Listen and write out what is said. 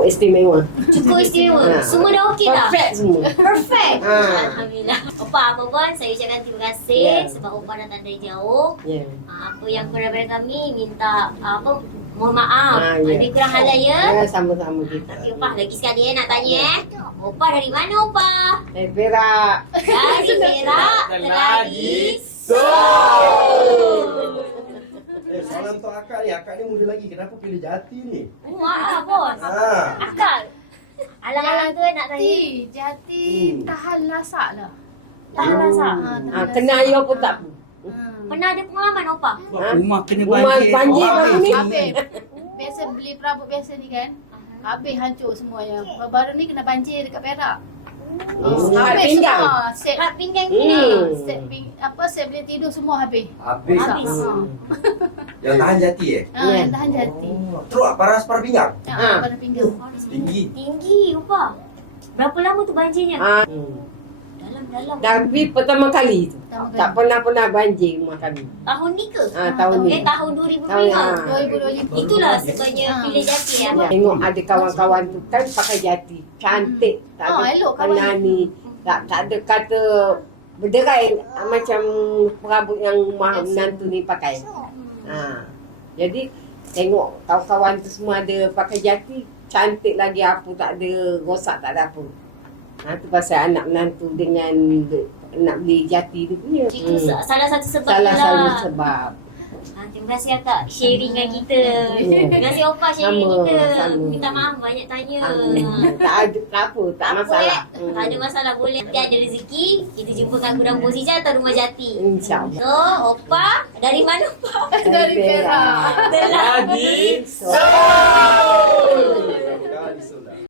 cukup istimewa. Cukup istimewa. Semua dah okey dah? Perfect semua. Perfect. Alhamdulillah. Opa, apa pun saya ucapkan terima kasih sebab Opa datang dari jauh. Apa yang kurang daripada kami minta mohon maaf. Lebih kurang halal ya. Sama-sama kita. Tapi Opa lagi sekali nak tanya Opa dari mana Opa? Dari Perak. Dari Perak. Teladi. Soalan untuk akak ni muda lagi. Kenapa pilih Jati ni? Maaf bos. Akak. Alang-alang tu nak tanya. Jati tahan lasak lah. Tahan lasak. Kena air pun tak apa. Pernah ada pengalaman Opa? Rumah kena Rumah banjir. banjir baru ni. Habis. Biasa beli perabot biasa ni kan. Habis hancur semuanya. Baru ni kena banjir dekat Perak. Habis pinggang. semua. Set Kat pinggang kena. set boleh tidur semua habis. Habis. Yang tahan Jati Yang tahan Jati. Teruk paras para pinggang? Pada pinggang. Tinggi. Tinggi Opa. Berapa lama tu banjirnya? Dalam. Tapi pertama kali tu. Pertama kali. Tak pernah banjir rumah kami. Tahun ni ke? Tahun ni. Tahun 2005. 2020. Itulah sebabnya pilih Jati ya. Tengok ada kawan-kawan tu kan pakai Jati. Cantik. Tak ada elok kawan kena ni. Tak ada kata berderai macam perabot yang rumah menantu ni pakai. Jadi tengok kawan-kawan tu semua ada pakai Jati. Cantik lagi apa, tak ada rosak, tak ada apa. Tu pasal anak menantu dengan nak beli Jati tu punya. Itu salah satu sebab Salah lah. satu sebab. Terima kasih Akak sharing dengan kita. Terima kasih Opa sharing Sama, kita. sama. Minta maaf banyak tanya. Tak ada, tak apa, tak masalah. Tak ada masalah, boleh. Nanti ada rezeki, kita jumpa kat Gudang Bosija atau Rumah Jati. InsyaAllah. So, Opa, dari mana Opa? Dari Perak. Teladi. So.